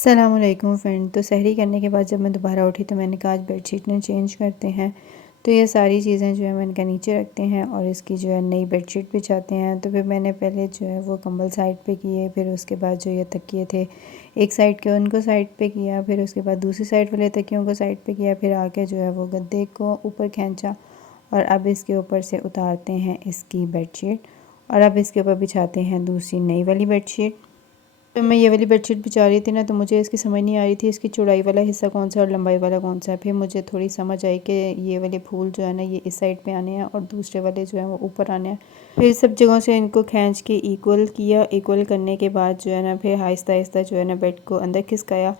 अस्सलामुअलैकुम फ्रेंड। तो सहरी करने के बाद जब मैं दोबारा उठी तो मैंने कहा आज बेडशीट ने चेंज करते हैं। तो ये सारी चीज़ें जो है मैंने कहा नीचे रखते हैं और इसकी जो है नई बेडशीट बिछाते हैं। तो फिर मैंने पहले जो है वो कंबल साइड पे किए, फिर उसके बाद जो ये तकिए थे एक साइड के उनको साइड पे किया, फिर उसके बाद दूसरी साइड वाले तकियों को साइड पे किया, फिर आके जो है वो गद्दे को ऊपर खींचा और अब इसके ऊपर से उतारते हैं इसकी बेडशीट और अब इसके ऊपर बिछाते हैं दूसरी नई वाली बेडशीट। तो मैं ये वाली बेडशीट बिछा रही थी ना, तो मुझे इसकी समझ नहीं आ रही थी इसकी चौड़ाई वाला हिस्सा कौन सा है और लंबाई वाला कौन सा है। फिर मुझे थोड़ी समझ आई कि ये वाले फूल जो है ना ये इस साइड पे आने हैं और दूसरे वाले जो है वो ऊपर आने हैं। फिर सब जगहों से इनको खींच के इक्वल किया। इक्वल करने के बाद जो है ना फिर आहिस्ता आहिस्ता जो है ना बेड को अंदर खिसकाया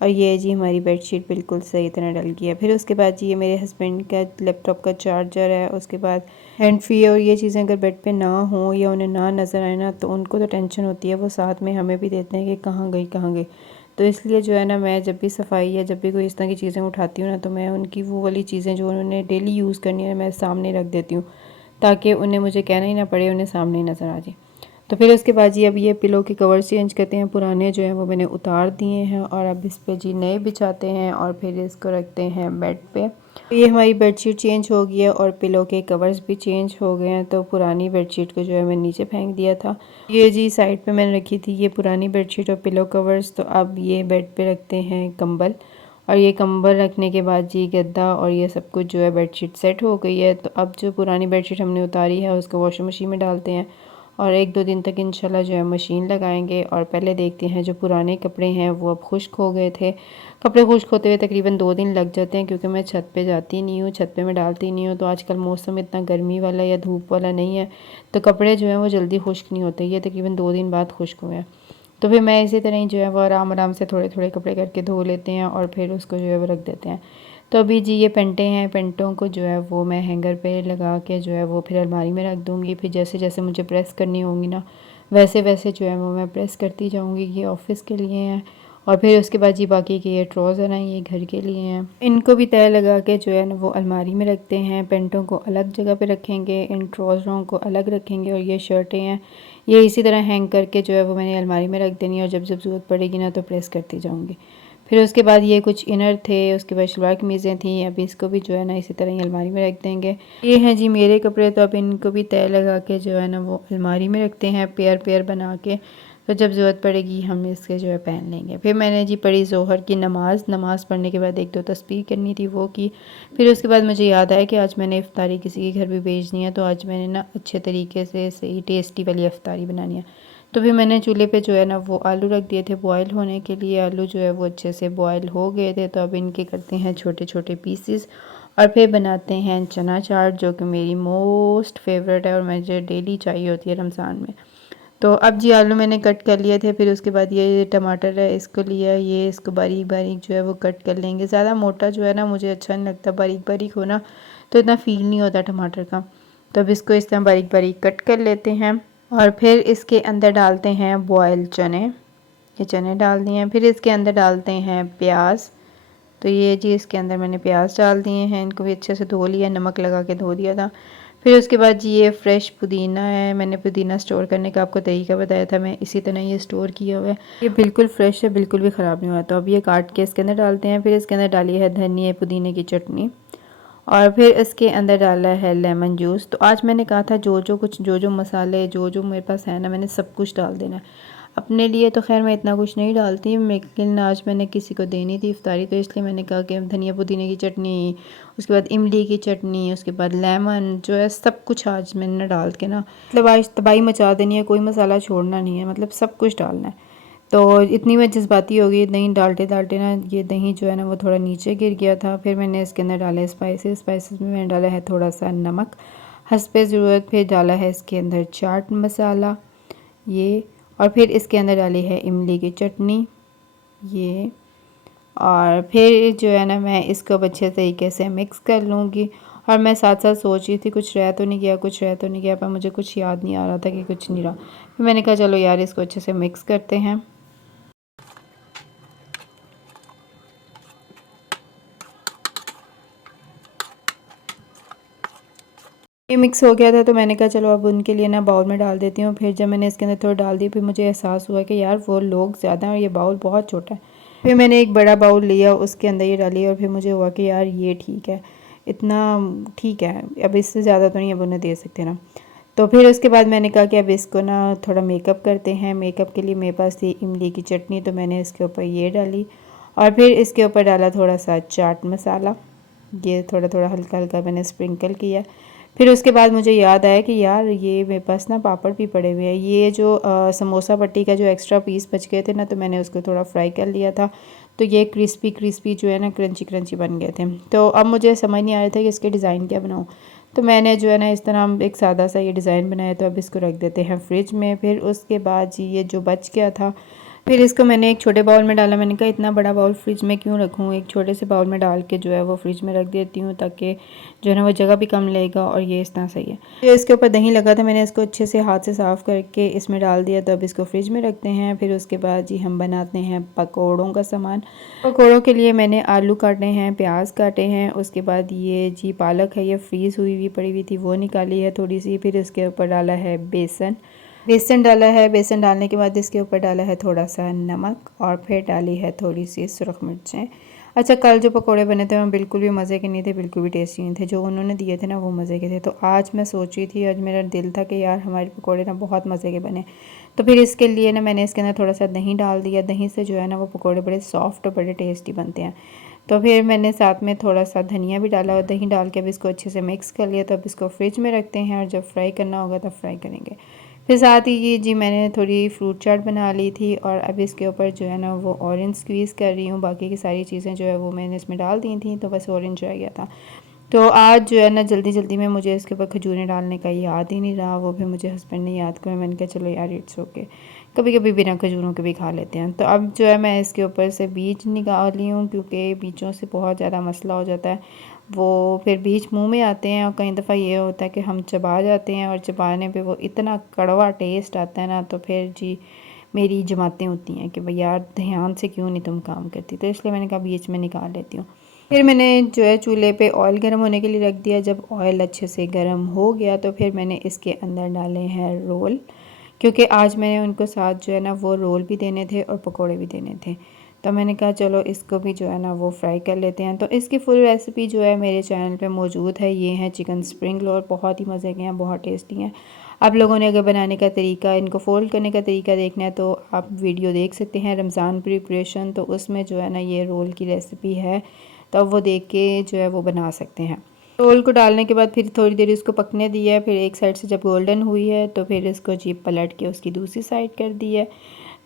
और ये जी हमारी बेडशीट बिल्कुल सही तरह डल गई है। फिर उसके बाद जी ये मेरे हस्बैंड का लैपटॉप का चार्जर है, उसके बाद हैंड फ्री और ये चीज़ें अगर बेड पे ना हो या उन्हें ना नज़र आए ना तो उनको तो टेंशन होती है, वो साथ में हमें भी देते हैं कि कहाँ गई कहाँ गई। तो इसलिए जो है ना मैं जब भी सफाई या जब भी कोई इस तरह की चीज़ें उठाती हूँ ना तो मैं उनकी वो वाली चीज़ें जो उन्होंने डेली यूज़ करनी है मैं सामने रख देती हूँ ताकि उन्हें मुझे कहना ही ना पड़े, उन्हें सामने ही नज़र आ जाए। तो फिर उसके बाद जी अब ये पिलो के कवर चेंज करते हैं, पुराने जो हैं वो मैंने उतार दिए हैं और अब इस पे जी नए बिछाते हैं और फिर इसको रखते हैं बेड पे। तो ये हमारी बेडशीट चेंज हो गई है और पिलो के कवर्स भी चेंज हो गए हैं। तो पुरानी बेडशीट को जो है मैंने नीचे फेंक दिया था, ये जी साइड पे मैंने रखी थी ये पुरानी बेडशीट और पिलो कवर्स। तो अब ये बेड पे रखते हैं कंबल और ये कंबल रखने के बाद जी गद्दा और ये सब कुछ जो है बेडशीट सेट हो गई है। तो अब जो पुरानी बेडशीट हमने उतारी है उसको वॉशिंग मशीन में डालते हैं और 1-2 दिन तक इंशाल्लाह जो है मशीन लगाएंगे। और पहले देखते हैं जो पुराने कपड़े हैं वो अब खुश्क हो गए थे। कपड़े खुश्क होते हुए तकरीबन 2 दिन लग जाते हैं क्योंकि मैं छत पे जाती नहीं हूँ, छत पे मैं डालती नहीं हूँ। तो आजकल मौसम इतना गर्मी वाला या धूप वाला नहीं है तो कपड़े जो हैं वो जल्दी खुश्क नहीं होते, ये तकरीबन 2 दिन बाद खुश्क हुए हैं। तो फिर मैं इसी तरह ही जो है वो आराम आराम से थोड़े थोड़े कपड़े करके धो लेते हैं और फिर उसको जो है वो रख देते हैं। तो अभी जी ये पेंटें हैं, पेंटों को जो है वो मैं हैंगर पे लगा के जो है वो फिर अलमारी में रख दूँगी। फिर जैसे जैसे मुझे प्रेस करनी होंगी ना वैसे वैसे जो है वो मैं प्रेस करती जाऊँगी। ये ऑफ़िस के लिए हैं और फिर उसके बाद जी बाकी के ये ट्राउज़र हैं ये घर के लिए हैं। इनको भी तय लगा के जो है ना वो अलमारी में रखते हैं। पेंटों को अलग जगह पे रखेंगे, इन ट्राउज़रों को अलग रखेंगे और ये शर्टें हैं ये इसी तरह हैंग करके जो है वो मैंने अलमारी में रख देनी है और जब जब ज़रूरत पड़ेगी ना तो प्रेस करती जाऊँगी। फिर उसके बाद ये कुछ इनर थे, उसके बाद शलवार कमीज़ें थी, अभी इसको भी जो है ना इसी तरह ही अलमारी में रख देंगे। ये हैं जी मेरे कपड़े, तो अब इनको भी तय लगा के जो है ना वो अलमारी में रखते हैं पेयर पेयर बना के। तो जब ज़रूरत पड़ेगी हम इसके जो है पहन लेंगे। फिर मैंने जी पढ़ी ज़ोहर की नमाज़, नमाज़ पढ़ने के बाद 1-2 तस्बीह करनी थी वो की। फिर उसके बाद मुझे याद आया कि आज मैंने इफ्तारी किसी के घर भी भेजनी है तो आज मैंने ना अच्छे तरीके से सही टेस्टी वाली इफ्तारी बनानी है। तो फिर मैंने चूल्हे पे जो है ना वो आलू रख दिए थे बॉयल होने के लिए। आलू जो है वो अच्छे से बॉयल हो गए थे। तो अब इनके करते हैं छोटे छोटे पीसेस और फिर बनाते हैं चना चाट जो कि मेरी मोस्ट फेवरेट है और मुझे डेली चाहिए होती है रमज़ान में। तो अब जी आलू मैंने कट कर लिए थे। फिर उसके बाद ये टमाटर है इसको लिया, ये इसको बारीक बारीक जो है वो कट कर लेंगे। ज़्यादा मोटा जो है ना मुझे अच्छा नहीं लगता, बारीक बारीक हो ना तो इतना फ़ील नहीं होता टमाटर का। तो अब इसको इस तरह बारीक बारीक कट कर लेते हैं और फिर इसके अंदर डालते हैं बॉयल चने, ये चने डाल दिए हैं। फिर इसके अंदर डालते हैं प्याज, तो ये जी इसके अंदर मैंने प्याज डाल दिए हैं, इनको भी अच्छे से धो लिया, नमक लगा के धो दिया था। फिर उसके बाद जी ये फ्रेश पुदीना है, मैंने पुदीना स्टोर करने का आपको तरीका बताया था, मैं इसी तरह ये स्टोर किया हुआ है। ये बिल्कुल फ्रेश है, बिल्कुल भी ख़राब नहीं हुआ। तो अब ये काट के इसके अंदर डालते हैं। फिर इसके अंदर डाली है धनिया पुदीने की चटनी और फिर इसके अंदर डाला है लेमन जूस। तो आज मैंने कहा था जो जो मसाले जो जो मेरे पास है ना मैंने सब कुछ डाल देना है। अपने लिए तो खैर मैं इतना कुछ नहीं डालती, लेकिन आज मैंने किसी को देनी थी इफ्तारी तो इसलिए मैंने कहा कि धनिया पुदीने की चटनी, उसके बाद इमली की चटनी, उसके बाद लेमन जो है सब कुछ आज मैंने डाल के ना मतलब आज तबाही मचा देनी है, कोई मसाला छोड़ना नहीं है, मतलब सब कुछ डालना है। तो इतनी मैं जज्बाती हो गई, दही डालते डालते ना ये दही जो है ना वो थोड़ा नीचे गिर गया था। फिर मैंने इसके अंदर डाले स्पाइसेस में मैंने डाला है थोड़ा सा नमक हस्बे ज़रूरत, फिर डाला है इसके अंदर चाट मसाला ये, और फिर इसके अंदर डाली है इमली की चटनी ये, और फिर जो है ना मैं इसको अच्छे तरीके से मिक्स कर लूँगी। और मैं साथ साथ सोच रही थी कुछ रह तो नहीं गया, कुछ रह तो नहीं गया, पर मुझे कुछ याद नहीं आ रहा था कि कुछ नहीं रहा। फिर मैंने कहा चलो यार इसको अच्छे से मिक्स करते हैं। ये मिक्स हो गया था तो मैंने कहा चलो अब उनके लिए ना बाउल में डाल देती हूँ। फिर जब मैंने इसके अंदर थोड़ा डाल दी फिर मुझे एहसास हुआ कि यार वो लोग ज़्यादा हैं और ये बाउल बहुत छोटा है। फिर मैंने एक बड़ा बाउल लिया, उसके अंदर ये डाली और फिर मुझे हुआ कि यार ये ठीक है, इतना ठीक है, अब इससे ज़्यादा तो नहीं अब उन्हें दे सकते ना। तो फिर उसके बाद मैंने कहा कि अब इसको ना थोड़ा मेकअप करते हैं। मेकअप के लिए मेरे पास थी इमली की चटनी, तो मैंने इसके ऊपर ये डाली और फिर इसके ऊपर डाला थोड़ा सा चाट मसाला, ये थोड़ा थोड़ा हल्का हल्का मैंने स्प्रिंकल किया। फिर उसके बाद मुझे याद आया कि यार ये मेरे पास ना पापड़ भी पड़े हुए हैं, ये जो समोसा पट्टी का जो एक्स्ट्रा पीस बच गए थे ना, तो मैंने उसको थोड़ा फ्राई कर लिया था, तो ये क्रिस्पी क्रिस्पी जो है ना क्रंची क्रंची बन गए थे। तो अब मुझे समझ नहीं आ रहा था कि इसके डिज़ाइन क्या बनाऊँ, तो मैंने जो है ना इस तरह एक सादा सा ये डिज़ाइन बनाया, तो अब इसको रख देते हैं फ्रिज में। फिर उसके बाद जी ये जो बच गया था, फिर इसको मैंने एक छोटे बाउल में डाला। मैंने कहा इतना बड़ा बाउल फ्रिज में क्यों रखूँ, एक छोटे से बाउल में डाल के जो है वो फ्रिज में रख देती हूँ, ताकि जो है ना वो जगह भी कम लेगा और ये इस तरह सही है। तो इसके ऊपर दही लगा था, मैंने इसको अच्छे से हाथ से साफ़ करके इसमें डाल दिया, तो अब इसको फ्रिज में रखते हैं। फिर उसके बाद जी हम बनाते हैं पकौड़ों का सामान। पकौड़ों के लिए मैंने आलू काटे हैं, प्याज काटे हैं, उसके बाद ये जी पालक है, ये फ्रीज़ हुई पड़ी हुई थी, वो निकाली है थोड़ी सी। फिर इसके ऊपर डाला है बेसन डाला है। बेसन डालने के बाद इसके ऊपर डाला है थोड़ा सा नमक और फिर डाली है थोड़ी सी सुरख मिर्चें। अच्छा, कल जो पकोड़े बने थे वो बिल्कुल भी मज़े के नहीं थे, बिल्कुल भी टेस्टी नहीं थे, जो उन्होंने दिए थे ना वो मज़े के थे। तो आज मैं सोच रही थी, आज मेरा दिल था कि यार हमारे पकोड़े ना बहुत मज़े के बने। तो फिर इसके लिए ना मैंने इसके अंदर थोड़ा सा दही डाल दिया। दही से जो है ना वो पकोड़े बड़े सॉफ्ट और बड़े टेस्टी बनते हैं। तो फिर मैंने साथ में थोड़ा सा धनिया भी डाला और दही डाल के अब इसको अच्छे से मिक्स कर लिया। तो अब इसको फ्रिज में रखते हैं और जब फ्राई करना होगा तब फ्राई करेंगे। फिर साथ ही ये जी मैंने थोड़ी फ्रूट चाट बना ली थी और अब इसके ऊपर जो है ना वो ऑरेंज स्क्वीज़ कर रही हूँ। बाकी की सारी चीज़ें जो है वो मैंने इसमें डाल दी थी, तो बस ऑरेंज रह गया था। तो आज जो है ना जल्दी जल्दी में मुझे इसके ऊपर खजूरें डालने का याद ही नहीं रहा, वो भी मुझे हस्बैंड ने याद किया। मैंने कहा चलो यार इट्स ओके, कभी कभी बिना खजूरों के भी खा लेते हैं। तो अब जो है मैं इसके ऊपर से बीज निकाल ली हूँ, क्योंकि बीजों से बहुत ज़्यादा मसला हो जाता है, वो फिर बीज मुंह में आते हैं और कई दफ़ा ये होता है कि हम चबा जाते हैं और चबाने पे वो इतना कड़वा टेस्ट आता है ना, तो फिर जी मेरी जमातें होती हैं कि भाई यार ध्यान से क्यों नहीं तुम काम करती। तो इसलिए मैंने कहा बीच में निकाल लेती हूँ। फिर मैंने जो है चूल्हे पे ऑयल गर्म होने के लिए रख दिया। जब ऑयल अच्छे से गर्म हो गया तो फिर मैंने इसके अंदर डाले हैं रोल, क्योंकि आज मैंने उनको साथ जो है ना वो रोल भी देने थे और पकोड़े भी देने थे। तो मैंने कहा चलो इसको भी जो है ना वो फ्राई कर लेते हैं। तो इसकी फुल रेसिपी जो है मेरे चैनल पे मौजूद है। ये है चिकन स्प्रिंग रोल, बहुत ही मज़े के हैं, बहुत टेस्टी हैं। आप लोगों ने अगर बनाने का तरीका, इनको फ़ोल्ड करने का तरीका देखना है तो आप वीडियो देख सकते हैं रमज़ान प्रिपरेशन, तो उसमें जो है ना ये रोल की रेसिपी है, तो वो देख के जो है वो बना सकते हैं। रोल को डालने के बाद फिर थोड़ी देर इसको पकने दिया है। फिर एक साइड से जब गोल्डन हुई है तो फिर इसको जी पलट के उसकी दूसरी साइड कर दी है।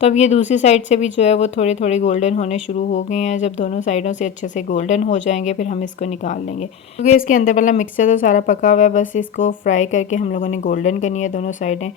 तो अब ये दूसरी साइड से भी जो है वो थोड़े थोड़े गोल्डन होने शुरू हो गए हैं। जब दोनों साइडों से अच्छे से गोल्डन हो जाएंगे फिर हम इसको निकाल लेंगे, क्योंकि इसके अंदर वाला मिक्सचर तो सारा पका हुआ है, बस इसको फ्राई करके हम लोगों ने गोल्डन करनी है दोनों साइडें।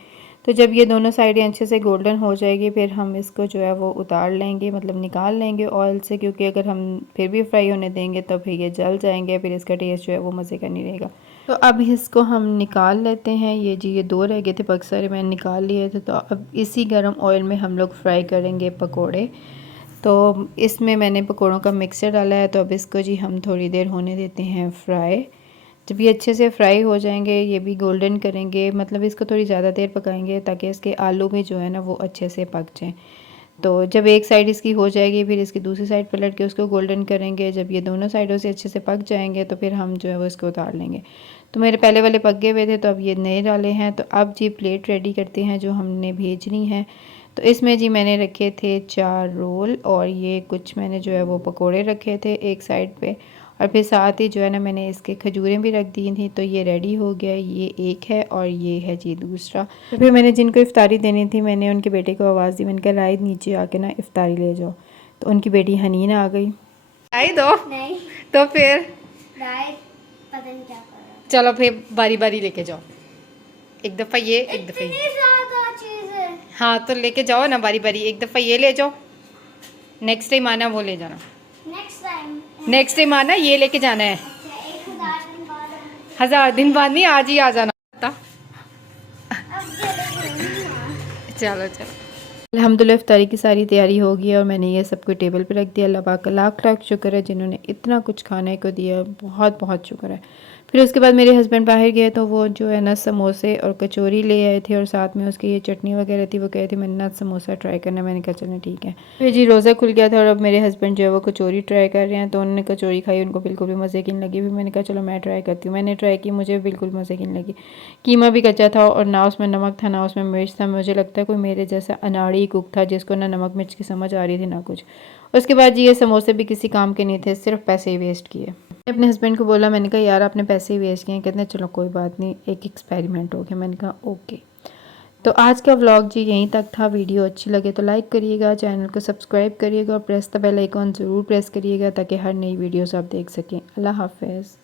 तो जब ये दोनों साइडें अच्छे से गोल्डन हो जाएगी फिर हम इसको जो है वो उतार लेंगे, मतलब निकाल लेंगे ऑयल से, क्योंकि अगर हम फिर भी फ्राई होने देंगे तो फिर ये जल जाएंगे, फिर इसका टेस्ट जो है वो मज़े का नहीं रहेगा। तो अब इसको हम निकाल लेते हैं। ये जी ये दो रह गए थे, बाकी सारे मैंने निकाल लिए थे। तो अब इसी गर्म ऑयल में हम लोग फ्राई करेंगे पकोड़े। तो इसमें मैंने पकोड़ों का मिक्सचर डाला है, तो अब इसको जी हम थोड़ी देर होने देते हैं फ्राई। जब ये अच्छे से फ्राई हो जाएंगे, ये भी गोल्डन करेंगे, मतलब इसको थोड़ी ज़्यादा देर पकाएंगे ताकि इसके आलू भी जो है ना वो अच्छे से पक जाएँ। तो जब एक साइड इसकी हो जाएगी फिर इसकी दूसरी साइड पलट के उसको गोल्डन करेंगे। जब ये दोनों साइडों से अच्छे से पक जाएंगे तो फिर हम जो है वो इसको उतार लेंगे। तो मेरे पहले वाले पक गए हुए थे, तो अब ये नए डाले हैं। तो अब जी प्लेट रेडी करते हैं जो हमने भेजनी है। तो इसमें जी मैंने रखे थे 4 रोल और ये कुछ मैंने जो है वो पकोड़े रखे थे एक साइड पे, और फिर साथ ही जो है ना मैंने इसके खजूरें भी रख दी थी। तो ये रेडी हो गया, ये एक है और ये है जी दूसरा। तो फिर मैंने जिनको इफ्तारी देनी थी मैंने उनके बेटे को आवाज़ दी, मैंने कहा राइद नीचे आके ना इफ्तारी ले जाओ। तो उनकी बेटी हनीन आ गई। आई दो नहीं तो फिर पता नहीं क्या कर रहा। चलो फिर बारी बारी लेके जाओ, एक दफ़ा ये एक दफ़ा ये। हाँ तो लेके जाओ ना बारी बारी, एक दफ़ा ये ले जाओ, नेक्स्ट टाइम आना वो ले जाना, नेक्स्ट टाइम आना ये लेके जाना है। 1000 दिन बाद नहीं, आज ही आ जाना। चलो चलो अल्हम्दुलिल्लाह इफ्तारी की सारी तैयारी हो गई है और मैंने ये सब कुछ टेबल पे रख दिया। अल्लाह पाक का लाख लाख शुक्र है जिन्होंने इतना कुछ खाने को दिया, बहुत बहुत शुक्र है। फिर उसके बाद मेरे हस्बैंड बाहर गए तो वो जो है ना समोसे और कचौरी ले आए थे और साथ में उसकी ये चटनी वगैरह थी। वो कहे थे मैंने ना समोसा ट्राई करना, मैंने कहा चलें ठीक है। फिर जी रोज़ा खुल गया था और अब मेरे हस्बैंड जो है वो कचौरी ट्राई कर रहे हैं, तो उन्होंने कचौरी खाई, उनको बिल्कुल भी मज़े की नहीं लगी। फिर मैंने कहा चलो मैं ट्राई करती हूँ। मैंने ट्राई की, मुझे बिल्कुल मज़े की नहीं लगी। कीमा भी कच्चा था और ना उसमें नमक था ना उसमें मिर्च था। मुझे लगता है कोई मेरे जैसा अनाड़ी कुक था जिसको ना नमक मिर्च की समझ आ रही थी ना कुछ। उसके बाद जी ये समोसे भी किसी काम के नहीं थे, सिर्फ पैसे ही वेस्ट किए। अपने हस्बैंड को बोला, मैंने कहा यार आपने पैसे ही वेस्ट किए। कहते हैं चलो कोई बात नहीं, एक एक्सपेरिमेंट हो गया। मैंने कहा ओके। तो आज का व्लॉग जी यहीं तक था। वीडियो अच्छी लगे तो लाइक करिएगा, चैनल को सब्सक्राइब करिएगा और प्रेस द बेल आइकॉन ज़रूर प्रेस करिएगा ताकि हर नई वीडियोस आप देख सकें। अल्लाह हाफ़िज़।